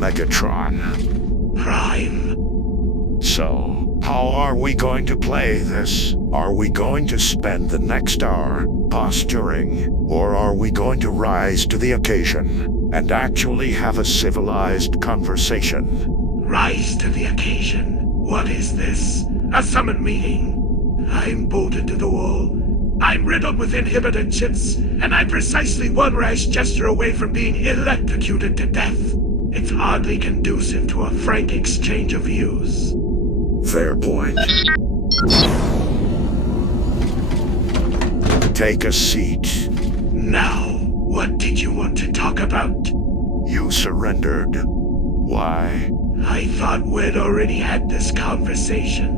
Megatron. Prime. So, how are we going to play this? Are we going to spend the next hour posturing, or are we going to rise to the occasion and actually have a civilized conversation? Rise to the occasion. What is this? A summon meeting? I'm bolted to the wall. I'm riddled with inhibitor chips, and I'm precisely one rash gesture away from being electrocuted to death. It's hardly conducive to a frank exchange of views. Fair point. Take a seat. Now, what did you want to talk about? You surrendered. Why? I thought we'd already had this conversation.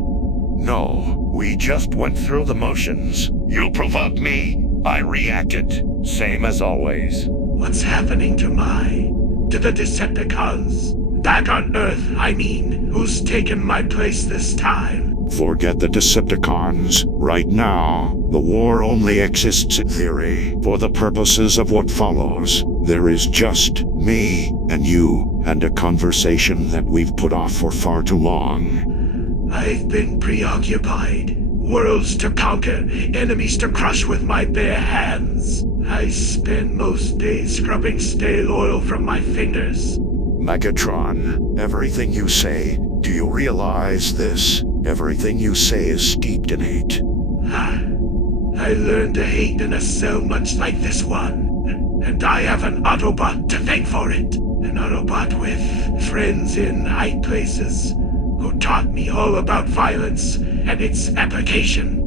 No, we just went through the motions. You provoked me. I reacted. Same as always. What's happening to the Decepticons? Back on Earth, I mean. Who's taken my place this time? Forget the Decepticons. Right now, the war only exists in theory. For the purposes of what follows, there is just me and you, and a conversation that we've put off for far too long. I've been preoccupied. Worlds to conquer, enemies to crush with my bare hands. I spend most days scrubbing stale oil from my fingers. Megatron, everything you say, do you realize this? Everything you say is steeped in hate. I learned to hate in a cell much like this one. And I have an Autobot to thank for it. An Autobot with friends in high places who taught me all about violence and its application.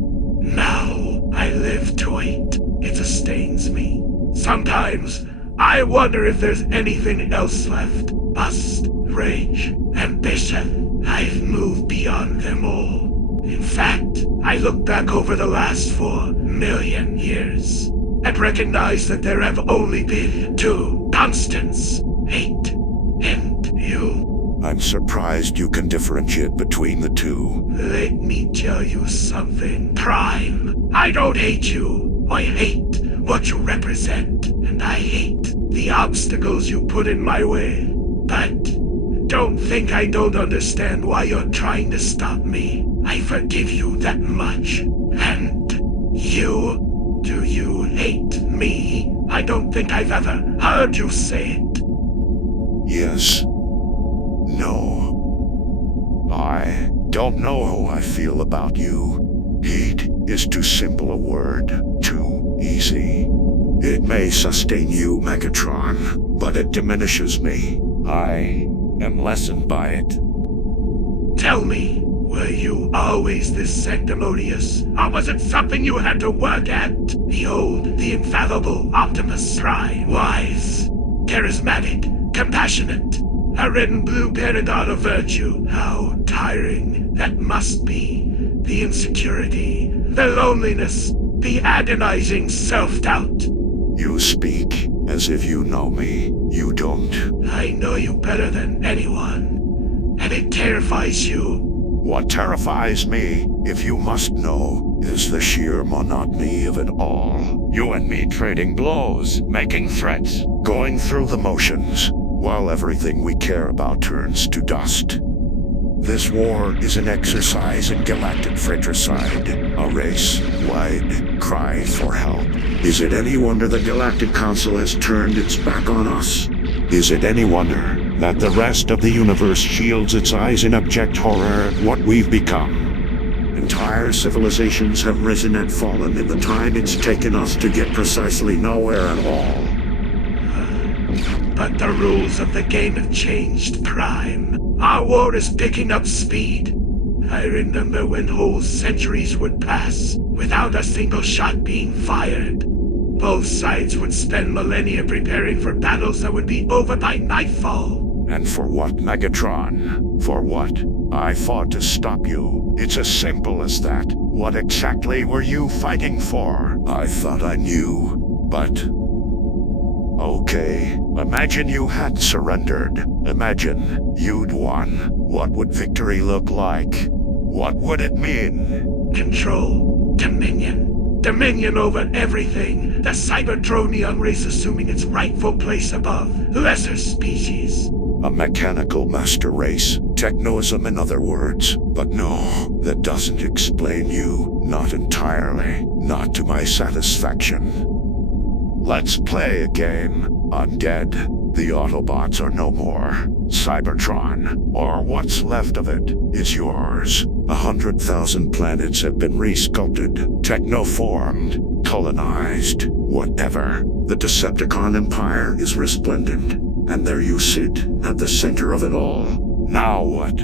Now I live to hate. It sustains me. Sometimes I wonder if there's anything else left. Lust, rage, ambition. I've moved beyond them all. In fact, I look back over the last 4 million years and recognize that there have only been 2 constants: hate and you. I'm surprised you can differentiate between the two. Let me tell you something, Prime. I don't hate you. I hate what you represent, and I hate the obstacles you put in my way. But don't think I don't understand why you're trying to stop me. I forgive you that much. And you? Do you hate me? I don't think I've ever heard you say it. Yes. No. I don't know how I feel about you. Hate is too simple a word. Too easy. It may sustain you, Megatron, but it diminishes me. I am lessened by it. Tell me, were you always this sanctimonious? Or was it something you had to work at? The infallible Optimus Prime. Wise, charismatic, compassionate. A red and blue paragon of virtue. How tiring that must be. The insecurity, the loneliness, the agonizing self-doubt. You speak as if you know me. You don't. I know you better than anyone, and it terrifies you. What terrifies me, if you must know, is the sheer monotony of it all. You and me trading blows, making threats, going through the motions, while everything we care about turns to dust. This war is an exercise in galactic fratricide, a race-wide cry for help. Is it any wonder the Galactic Council has turned its back on us? Is it any wonder that the rest of the universe shields its eyes in abject horror at what we've become? Entire civilizations have risen and fallen in the time it's taken us to get precisely nowhere at all. But the rules of the game have changed, Prime. Our war is picking up speed. I remember when whole centuries would pass without a single shot being fired. Both sides would spend millennia preparing for battles that would be over by nightfall. And for what, Megatron? For what? I fought to stop you. It's as simple as that. What exactly were you fighting for? I thought I knew, but... Okay, imagine you had surrendered. Imagine you'd won. What would victory look like? What would it mean? Control. Dominion. Dominion over everything. The Cybertronian race assuming its rightful place above lesser species. A mechanical master race. Technoism in other words. But no, that doesn't explain you. Not entirely. Not to my satisfaction. Let's play a game. Undead. The Autobots are no more. Cybertron, or what's left of it, is yours. 100,000 planets have been resculpted, techno-formed, colonized, whatever. The Decepticon Empire is resplendent, and there you sit, at the center of it all. Now what?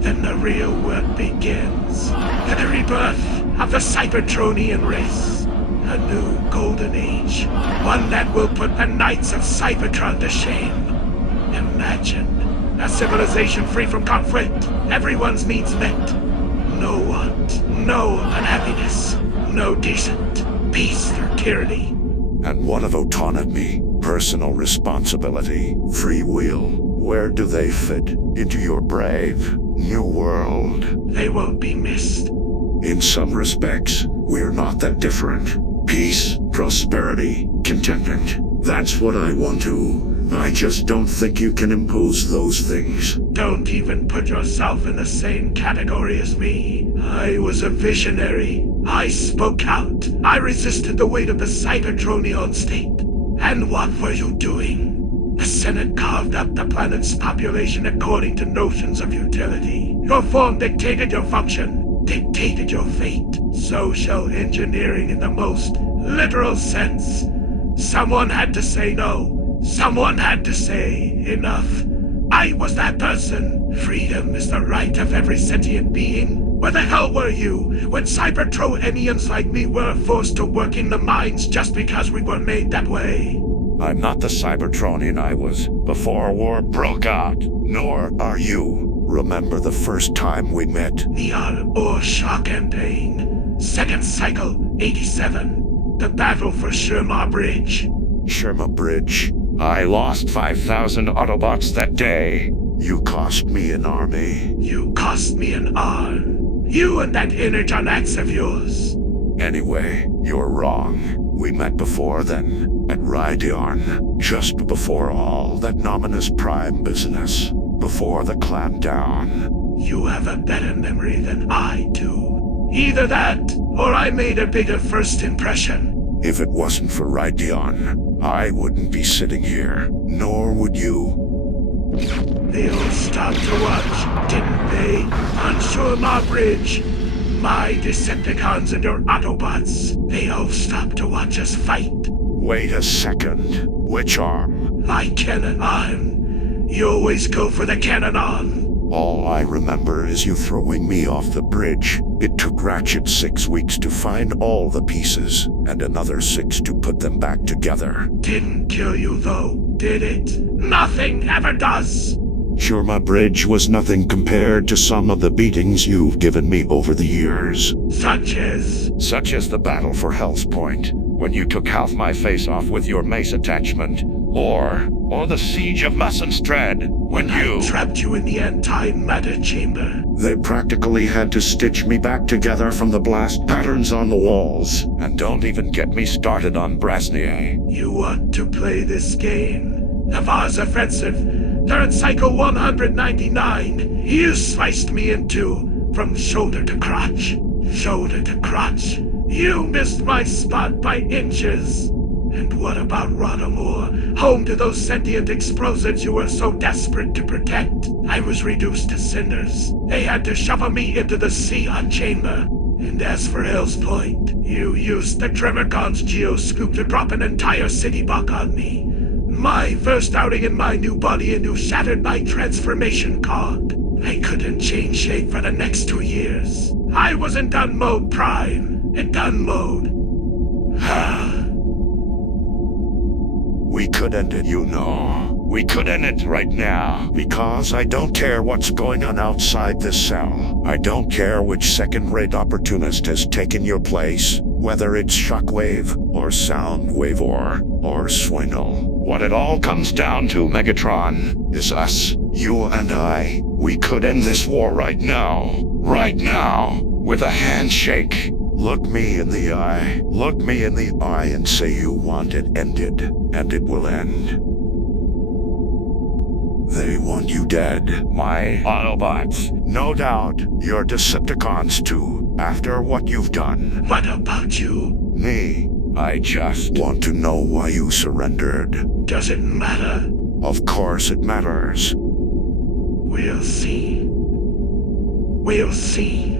Then the real work begins. The rebirth of the Cybertronian race. A new golden age. One that will put the Knights of Cybertron to shame. Imagine a civilization free from conflict. Everyone's needs met. No want, no unhappiness. No decent peace or tyranny. And one of autonomy, personal responsibility, free will. Where do they fit into your brave new world? They won't be missed. In some respects, we're not that different. Peace, prosperity, contentment. That's what I want to. I just don't think you can impose those things. Don't even put yourself in the same category as me. I was a visionary. I spoke out. I resisted the weight of the Cybertronian state. And what were you doing? The Senate carved up the planet's population according to notions of utility. Your form dictated your function, dictated your fate. Social engineering in the most literal sense. Someone had to say no. Someone had to say enough. I was that person. Freedom is the right of every sentient being. Where the hell were you when Cybertronians like me were forced to work in the mines just because we were made that way? I'm not the Cybertronian I was before war broke out, nor are you. Remember the first time we met? The Or Shock campaign. Second cycle, 87. The battle for Bridge. Bridge? I lost 5,000 Autobots that day. You cost me an army. You cost me an arm. You and that Energon axe of yours. Anyway, you're wrong. We met before then, at Rhydion, just before all that nominous prime business, before the clampdown. You have a better memory than I do. Either that, or I made a bigger first impression. If it wasn't for Rhydion, I wouldn't be sitting here, nor would you. They all stopped to watch, didn't they? On Bridge. My Decepticons and your Autobots. They all stopped to watch us fight. Wait a second. Which arm? My cannon arm. You always go for the cannon arm. All I remember is you throwing me off the bridge. It took Ratchet 6 weeks to find all the pieces, and another 6 to put them back together. Didn't kill you though, did it? Nothing ever does! Bridge was nothing compared to some of the beatings you've given me over the years. Such as? Such as the battle for Hell's Point, when you took half my face off with your mace attachment. Or the siege of Massenstred, when I trapped you in the anti-matter chamber. They practically had to stitch me back together from the blast patterns on the walls. And don't even get me started on Brasnier. You want to play this game? The Vars Offensive, third cycle 199. You sliced me in two, from shoulder to crotch. Shoulder to crotch. You missed my spot by inches. And what about Rodomore, home to those sentient explosives you were so desperate to protect? I was reduced to cinders. They had to shovel me into the Sion chamber. And as for Hell's Point, you used the Tremorcon's geoscoop to drop an entire city block on me. My first outing in my new body, and you shattered my transformation card. I couldn't change shape for the next 2 years. I was in done mode prime, in done mode. We could end it, you know. We could end it right now. Because I don't care what's going on outside this cell. I don't care which second-rate opportunist has taken your place. Whether it's Shockwave, or Soundwave, or Swingle. What it all comes down to, Megatron, is us. You and I. We could end this war right now. Right now. With a handshake. Look me in the eye. Look me in the eye and say you want it ended. And it will end. They want you dead. My Autobots. No doubt. Your Decepticons too, after what you've done. What about you? Me. I just want to know why you surrendered. Does it matter? Of course it matters. We'll see. We'll see.